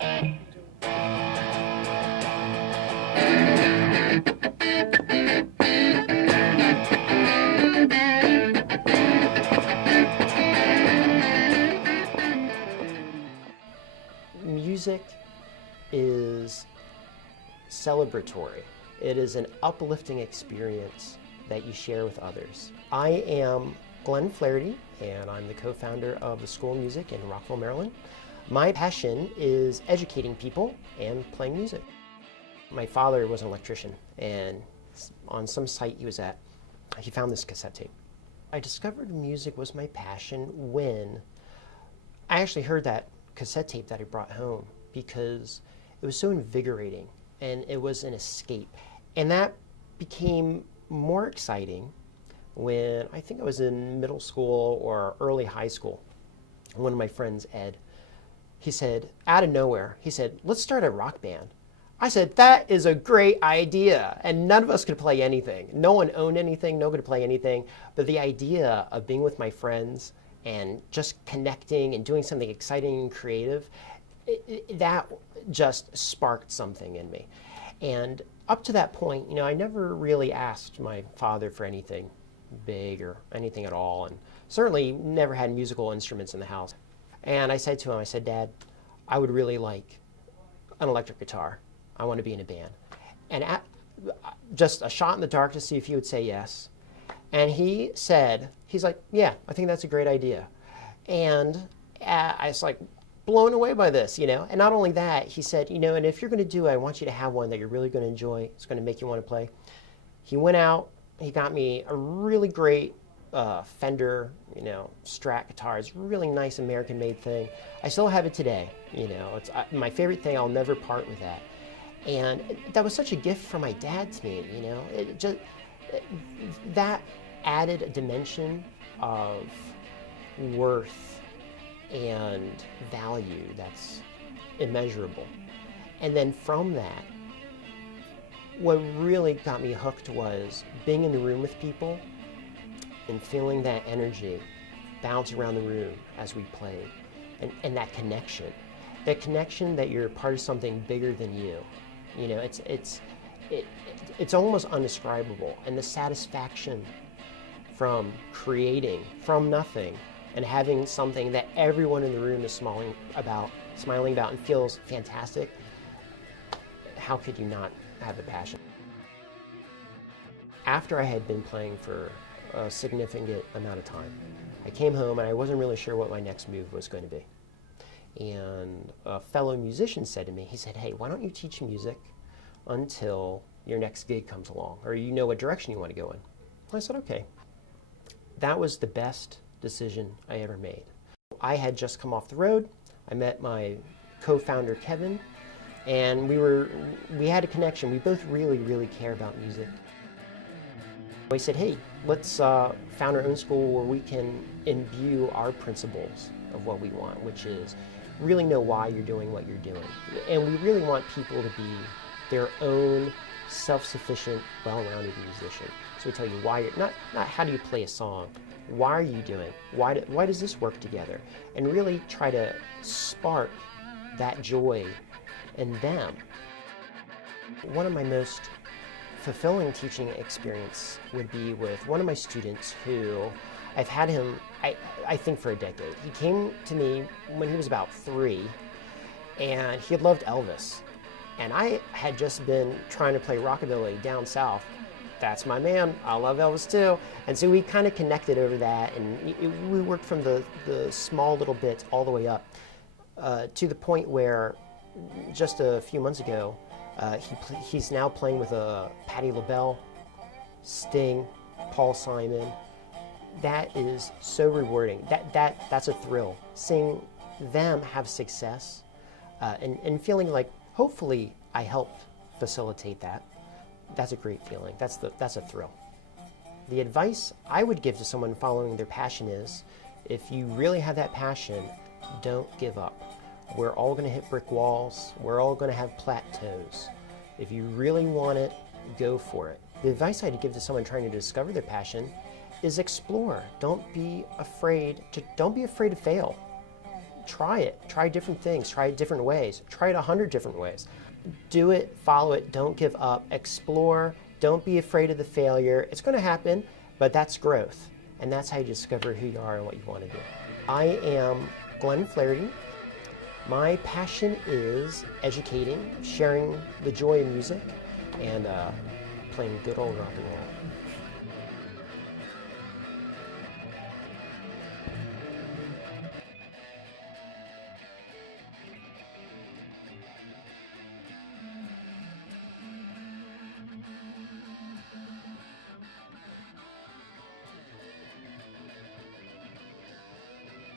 Music is celebratory. It is an uplifting experience that you share with others. I am Glenn Flaherty, and I'm the co-founder of the School of Music in Rockville, Maryland. My passion is educating people and playing music. My father was an electrician, and on some site he was at, he found this cassette tape. I discovered music was my passion when I actually heard that cassette tape that I brought home, because it was so invigorating and it was an escape. And that became more exciting when I think I was in middle school or early high school. One of my friends, Ed, he said, out of nowhere, he said, let's start a rock band. I said, that is a great idea. And none of us could play anything. No one owned anything, no one could play anything. But the idea of being with my friends and just connecting and doing something exciting and creative, that just sparked something in me. And up to that point, I never really asked my father for anything big or anything at all, and certainly never had musical instruments in the house. And I said to him, I said, Dad, I would really like an electric guitar. I want to be in a band. And just a shot in the dark to see if he would say yes. And he said, he's like, yeah, I think that's a great idea. And I was like blown away by this, And not only that, he said, and if you're going to do it, I want you to have one that you're really going to enjoy. It's going to make you want to play. He went out, he got me a really great Fender, Strat guitar. It's a really nice American-made thing. I still have it today, It's my favorite thing. I'll never part with that. And that was such a gift from my dad to me, It just that added a dimension of worth and value that's immeasurable. And then from that, what really got me hooked was being in the room with people and feeling that energy bounce around the room as we played, and that connection that you're part of something bigger than you. It's almost indescribable, and the satisfaction from creating from nothing and having something that everyone in the room is smiling about and feels fantastic. How could you not have a passion? After I had been playing for a significant amount of time, I came home and I wasn't really sure what my next move was going to be. And a fellow musician said to me, he said, hey, why don't you teach music until your next gig comes along, or what direction you want to go in? I said, okay. That was the best decision I ever made. I had just come off the road. I met my co-founder, Kevin, and we had a connection. We both really, really care about music. We said, hey, let's found our own school where we can imbue our principles of what we want, which is really know why you're doing what you're doing. And we really want people to be their own self-sufficient, well-rounded musician. So we tell you why you're, not how do you play a song, why are you doing, why does this work together? And really try to spark that joy in them. One of my most fulfilling teaching experience would be with one of my students who I've had him, I think, for a decade. He came to me when he was about 3, and he had loved Elvis. And I had just been trying to play rockabilly down south. That's my man. I love Elvis too. And so we kind of connected over that, and we worked from the small little bits all the way up to the point where just a few months ago, he's now playing with Patti LaBelle, Sting, Paul Simon. That is so rewarding. That's a thrill. Seeing them have success and feeling like hopefully I helped facilitate that. That's a great feeling. That's a thrill. The advice I would give to someone following their passion is, if you really have that passion, don't give up. We're all going to hit brick walls. We're all going to have plateaus. If you really want it, go for it. The advice I'd give to someone trying to discover their passion is explore. Don't be afraid to fail. try it. Try different things. Try it different ways. Try it 100 different ways. Do it, follow it, don't give up, explore, don't be afraid of the failure. It's going to happen, but that's growth. And that's how you discover who you are and what you want to do. I am Glenn Flaherty. My passion is educating, sharing the joy of music, and playing good old rock and roll.